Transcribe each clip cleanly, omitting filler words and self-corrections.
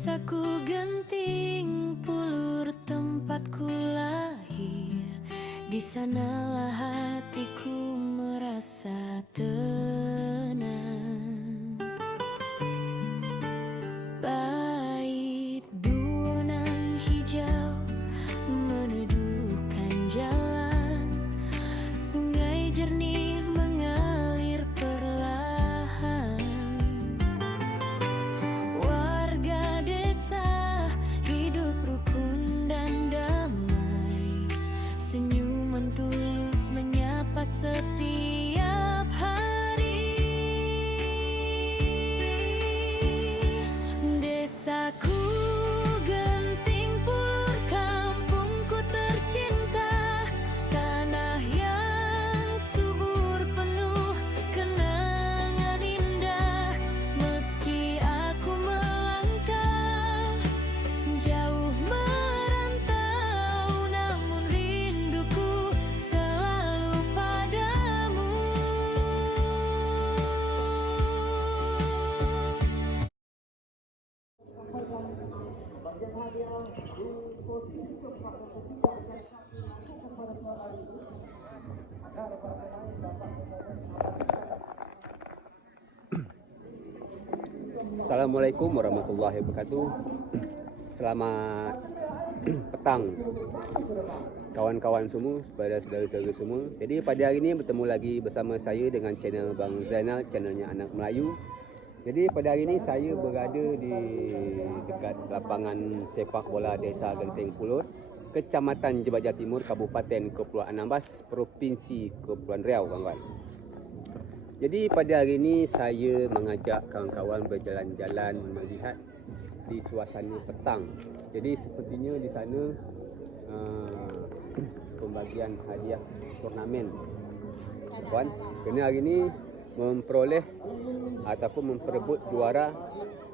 Desaku Genting Pulur tempatku lahir, di sanalah hatiku merasa tenang. Bait duonan hijau meneduhkan jalan, sungai jernih mengalir perlahan. Warga desa hidup rukun dan damai, senyuman tulus menyapa setiap hari. Desaku Genting Pulur, kampungku tercinta, tanah yang subur penuh kenangan indah. Meski aku melangkah jauh merantau, namun rinduku selalu padamu. Assalamualaikum warahmatullahi wabarakatuh. Selamat petang kawan-kawan semua, pada saudara-saudara semua. Jadi pada hari ini bertemu lagi bersama saya dengan channel Bang Zainal, channelnya Anak Melayu. Jadi pada hari ini saya berada di dekat lapangan sepak bola Desa Genting Pulur, Kecamatan Jebaja Timur, Kabupaten Kepulauan Anambas, Provinsi Kepulauan Riau, kawan-kawan. Jadi pada hari ini saya mengajak kawan-kawan berjalan-jalan melihat di suasana petang. Jadi sepertinya di sana pembagian hadiah turnamen, kawan. Kerana hari ini memperoleh ataupun memperebut juara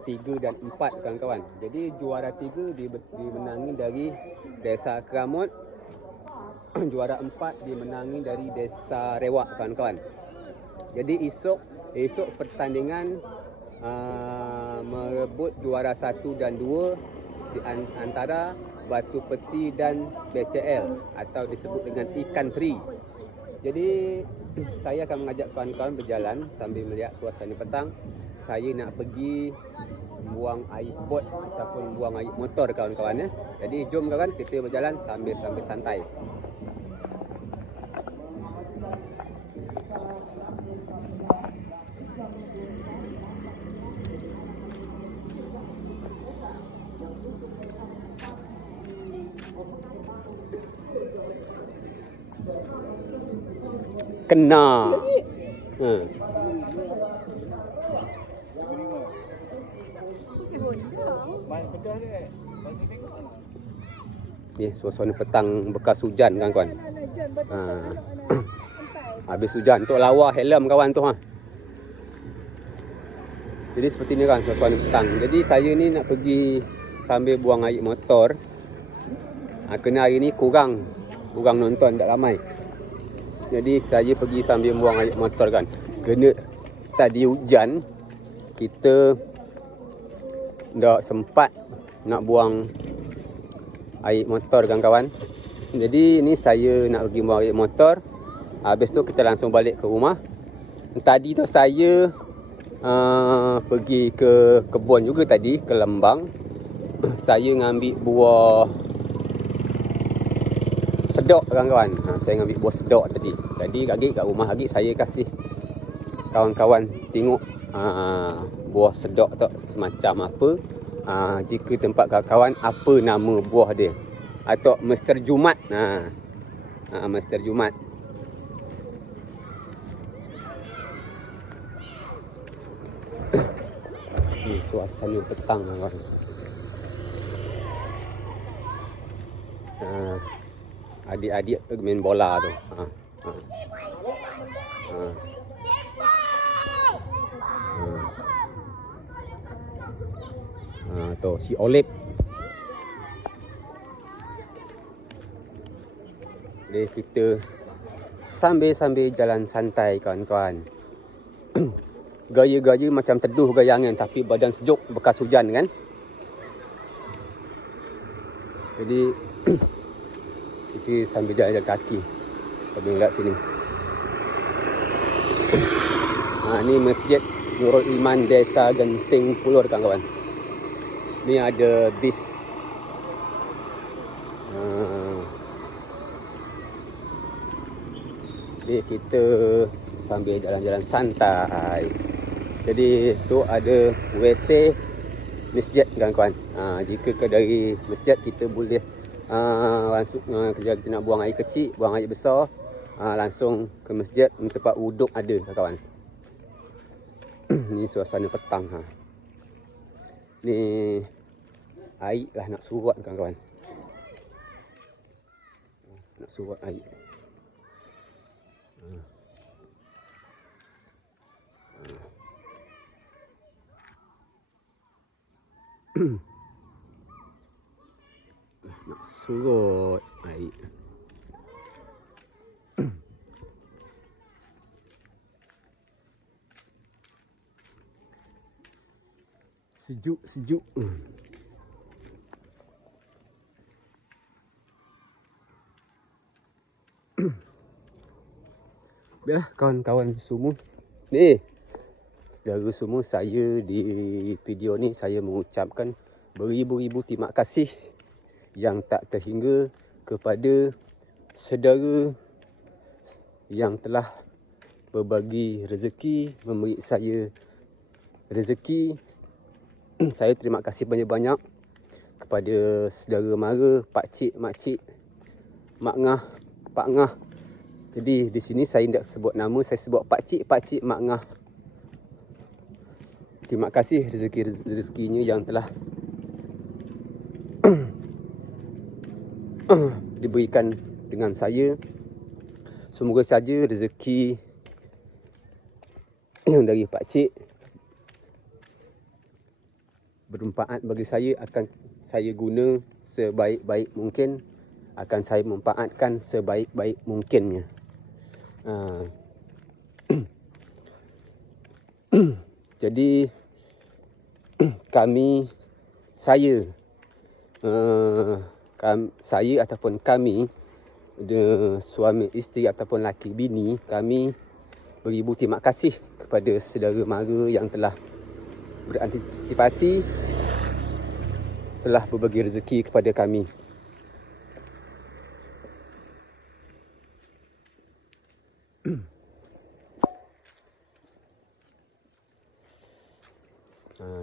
3 dan 4, kawan-kawan. Jadi juara 3 dimenangi dari Desa Keramut, juara 4 dimenangi dari Desa Rewak, kawan-kawan. Jadi esok pertandingan merebut juara 1 dan 2 di antara Batu Peti dan BCL atau disebut dengan Ikan Teri. Jadi saya akan mengajak kawan-kawan berjalan sambil melihat suasana petang. Saya nak pergi buang air bot ataupun buang air motor, kawan-kawan ya. Jadi jom kawan, kita berjalan sambil santai. Kena. Ni suasana petang bekas hujan, kawan-kawan. Habis hujan tu lawa helm kawan tu ha. Jadi seperti ni kan suasana petang. Jadi saya ni nak pergi sambil buang air motor. Kena hari ni kurang nonton, tak ramai. Jadi saya pergi sambil buang air motor kan. Kena tadi hujan, kita tak sempat nak buang air motor, kawan-kawan. Jadi ni saya nak pergi buang air motor. Habis tu kita langsung balik ke rumah. Tadi tu saya pergi ke kebun juga tadi, ke Lembang. Saya ngambil buah sedok, kawan-kawan. Saya ngambil buah sedok tadi. Jadi agak kat rumah lagi saya kasih kawan-kawan tengok buah sedok tu semacam apa. Jika tempat kawan-kawan apa nama buah dia, atau Mr. Jumat. Mr. Jumat. Ni suasana petang, kawan. Adik-adik main bola tu. Tu si Olip. Jadi kita sambil jalan santai, kawan-kawan. Gaya-gaya macam teduh gaya angin, tapi badan sejuk bekas hujan kan. Jadi kita sambil jalan-jalan kaki sambil melihat sini. Ni Masjid Nurul Iman Desa Genting Pulur kawan-kawan. Ni ada bis. Ni kita sambil jalan-jalan santai. Jadi tu ada WC masjid kawan-kawan. Jika ke dari masjid kita boleh langsung kerja kita nak buang air kecil, buang air besar, langsung ke masjid, tempat wuduk ada kawan-kawan. Ni suasana petang. Ni air lah nak surut kawan-kawan. Nak surut air. Nak surut air. Sejuk. Biarlah kawan-kawan semua. Ni saudara semua, saya di video ni saya mengucapkan beribu-ribu terima kasih yang tak terhingga kepada saudara yang telah berbagi rezeki, memberi saya rezeki. Saya terima kasih banyak-banyak kepada saudara mara, pakcik, makcik, mak ngah, pak ngah. Jadi di sini saya tidak sebut nama, saya sebut pakcik, mak ngah. Terima kasih rezekinya yang telah diberikan dengan saya. Semoga saja rezeki dari pakcik bermanfaat bagi saya, akan saya guna sebaik-baik mungkin, akan saya manfaatkan sebaik-baik mungkinnya. Jadi saya ataupun kami, suami isteri ataupun laki bini, kami beribu terima kasih kepada saudara mara yang telah berantisipasi, telah berbagi rezeki kepada kami.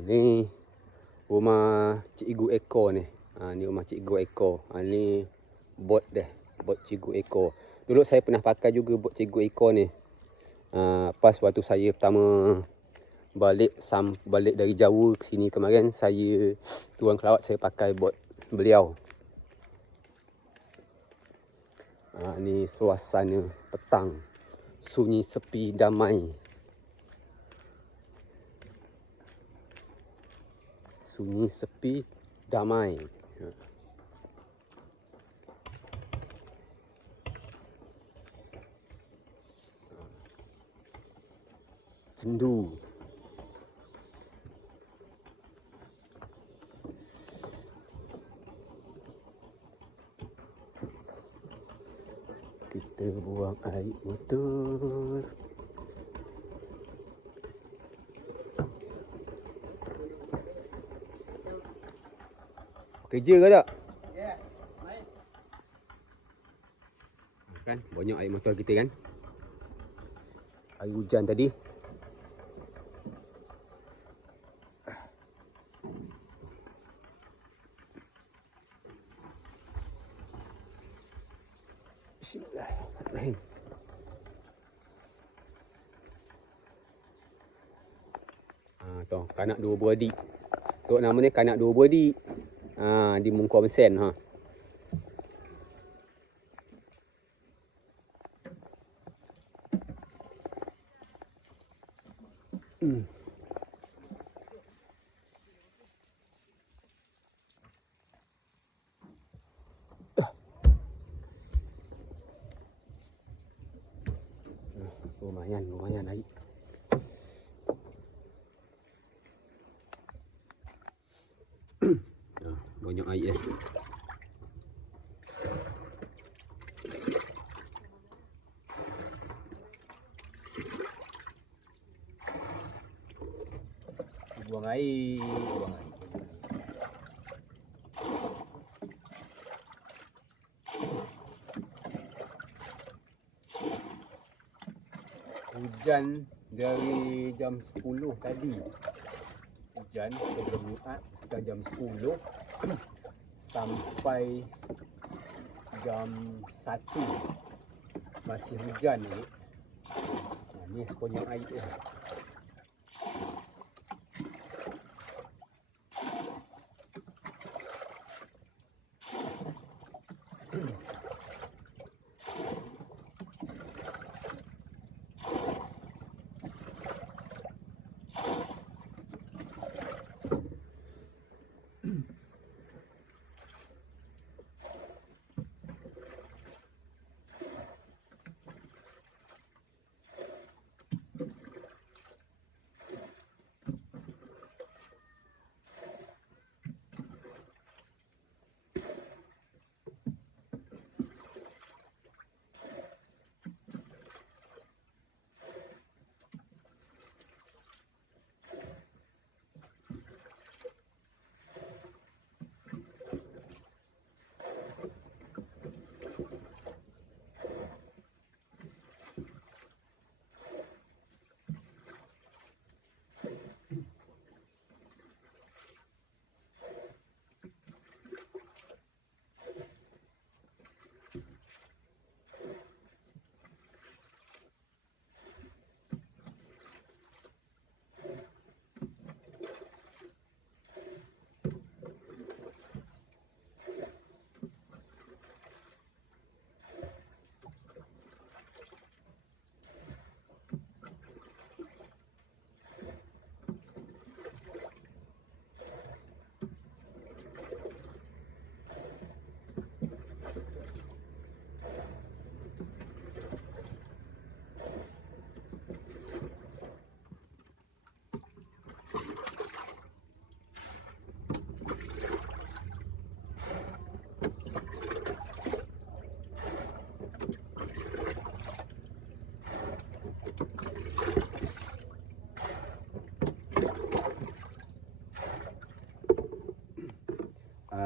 Ni rumah Cikgu Eko ni. Ni rumah Cikgu Eko. Ni bot dia, bot Cikgu Eko. Dulu saya pernah pakai juga bot Cikgu Eko ni. Pas waktu saya pertama balik dari Jawa ke sini kemarin, saya turun ke laut, saya pakai bot beliau. Ni suasana petang, sunyi, sepi, damai. Sunyi, sepi, damai. Sendu. Kita buang air motor. Kerja ke tak? Ya, main. Kan banyak air motor kita kan. Air hujan tadi. Bismillahirrahmanirrahim. Tu kanak dua buah adik. Tu nama ni kanak dua buah adik. Di Mungkuam Sen. Lumayan air. Banyak air air, buang air. Hujan dari jam 10 tadi. Hujan sebelum Jumaat kita jam 10 sampai jam 1 masih hujan ni. Ni sepanjang air dia.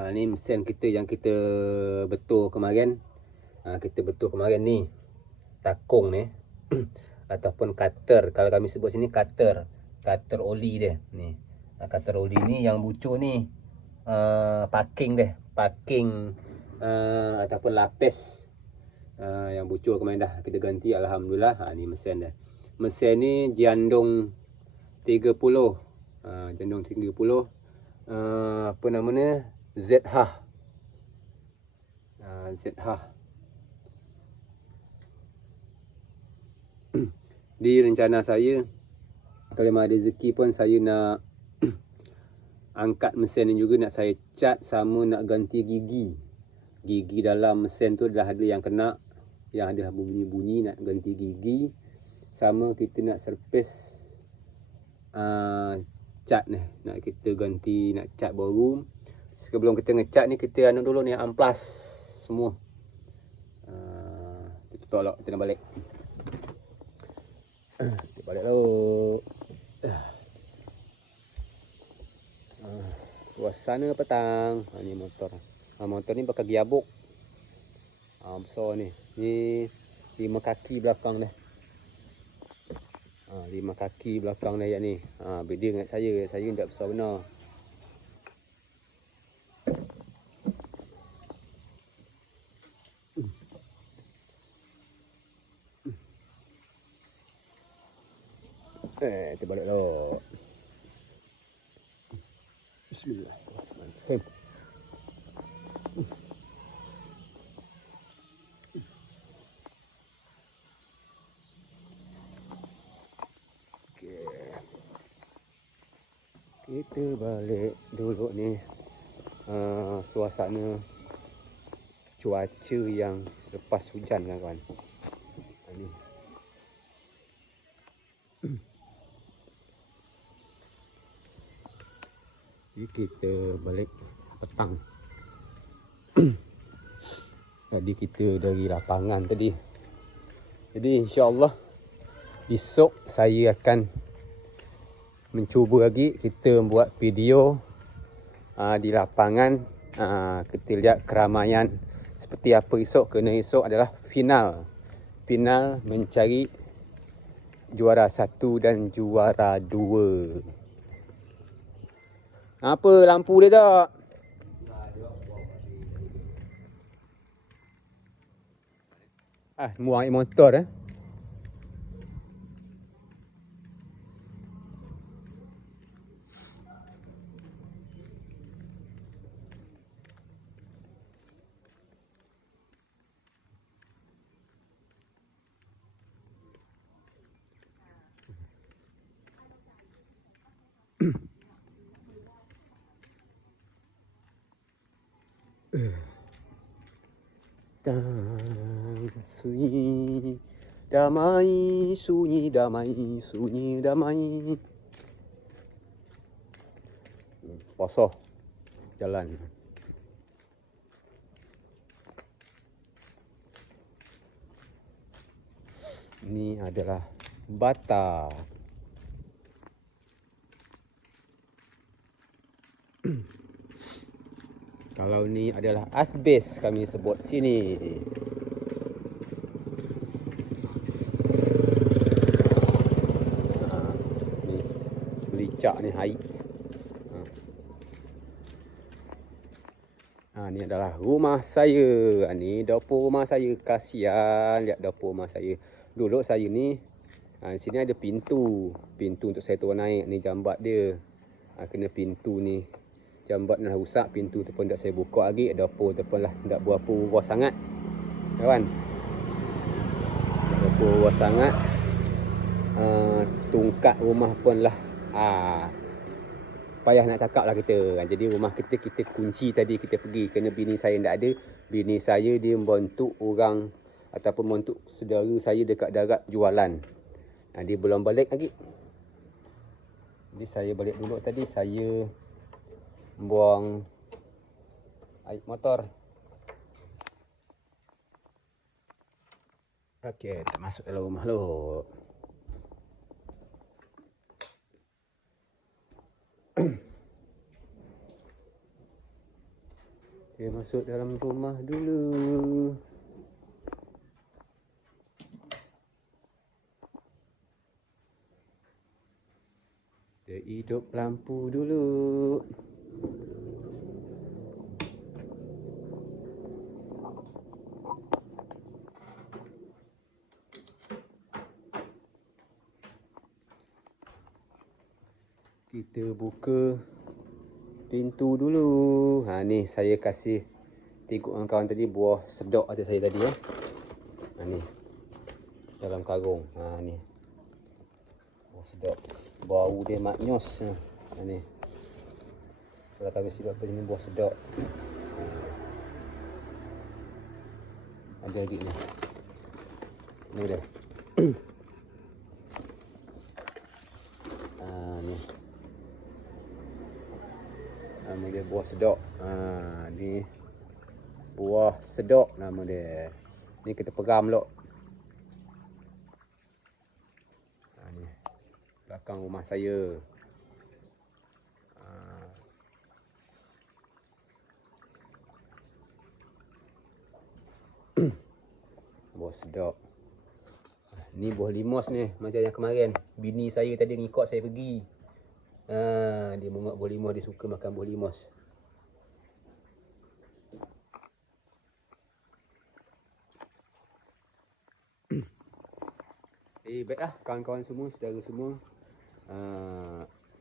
Ni mesin kita yang kita betul kemarin. Kita betul kemarin ni takung ni ataupun cutter, kalau kami sebut sini cutter oli dia ni. Cutter oli ni yang bucur ni parking dia, ataupun lapis yang bucur kemarin dah kita ganti, alhamdulillah. Ni mesin dia. Mesin ni jandung 30, jandung 30, apa nama ni, ZH. Di rencana saya, kalau memang ada rezeki pun saya nak angkat mesin ni juga, nak saya cat sama nak ganti gigi. Gigi dalam mesin tu dah ada yang kena, yang ada bunyi-bunyi, nak ganti gigi. Sama kita nak servis cat ni, nak kita ganti, nak cat baru. Sebelum kita ngecat ni, kita anu dulu ni, amplas semua. Kita tolak, kita nak balik. Kita balik dulu. Suasana petang. Ni motor. Motor ni pakai giabuk. Besar ni. Ni 5 kaki belakang dah. 5 kaki belakang dah ayat ni. Beda dengan saya. Saya tak besar benar. Kita balik dulu. Bismillahirrahmanirrahim. Kita balik dulu ni. Suasana cuaca yang lepas hujan kan kawan. Ni. Jadi kita balik petang. Tadi kita dari lapangan tadi. Jadi insya-Allah esok saya akan mencuba lagi kita buat video di lapangan. Kita lihat keramaian seperti apa esok. Kerana esok adalah final mencari juara 1 dan juara 2. Apa lampu dia tak? Muang air motor sunyi damai, sunyi damai, sunyi damai. Posoh jalan. Ini adalah bata. Kalau ni adalah asbes kami sebut sini. Ni belicak ni air. Ni adalah rumah saya. Ni dapur rumah saya. Kasihan lihat dapur rumah saya. Dulu saya ni di sini ada pintu untuk saya turun naik. Ni jambat dia. Kena pintu ni. Jambat dah rusak, pintu tu pun tak saya buka lagi. Dapur tu pun lah tak berapa luas sangat. Kawan. Dapur luas sangat. Tungkat rumah pun lah payah nak cakap lah kita. Jadi rumah kita kunci tadi kita pergi. Kerana bini saya tak ada. Bini saya dia membantu orang ataupun membantu saudara saya dekat darat jualan. Dia belum balik lagi. Jadi saya balik dulu tadi. Saya buang air motor. Okey, tak masuk dalam rumah lu. Kita masuk dalam rumah dulu. Kita hidup lampu dulu. Kita buka pintu dulu. Ni saya kasih tengok kawan tadi buah sedok atas saya tadi ni dalam karung. Ni buah sedok. Bau dia maknyos. Ni. Kalau kami silap sini buah sedok. Ada lagi ni. Ni dia. Ni. Nama dia buah sedok. Ni buah sedok nama dia. Ni kita peram lok. Ni belakang rumah saya. Buah sedok. Ni buah limos ni macam yang kemarin. Bini saya tadi ngikut saya pergi. Dia menguat buah limos, dia suka makan buah limos. Baiklah kawan-kawan semua, saudara semua.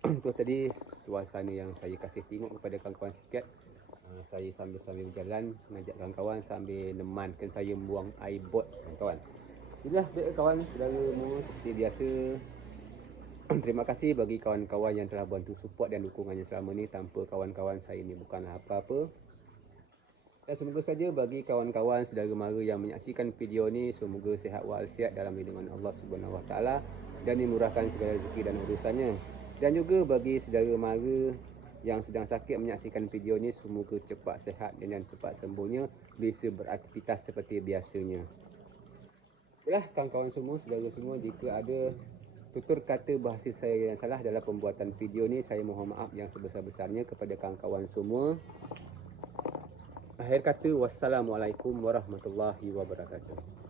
Itu tadi suasana yang saya kasih tengok kepada kawan-kawan sikit. Saya sambil berjalan mengajak kawan-kawan sambil nemankan saya buang air bot kawan. Inilah baik kawan, saudara semua seperti biasa. Terima kasih bagi kawan-kawan yang telah bantu support dan dukungannya selama ni. Tanpa kawan-kawan saya ni bukanlah apa-apa. Dan semoga saja bagi kawan-kawan saudara mara yang menyaksikan video ni, semoga sihat walafiat dalam lindungan Allah Subhanahu Wa Taala dan dimurahkan segala rezeki dan urusannya. Dan juga bagi saudara mara yang sedang sakit menyaksikan video ni, semoga cepat sihat dan cepat sembuhnya, bisa beraktivitas seperti biasanya. Itulah kawan-kawan semua, saudara semua, jika ada tutur kata bahasa saya yang salah dalam pembuatan video ni, saya mohon maaf yang sebesar-besarnya kepada kawan-kawan semua. Akhir kata, wassalamualaikum warahmatullahi wabarakatuh.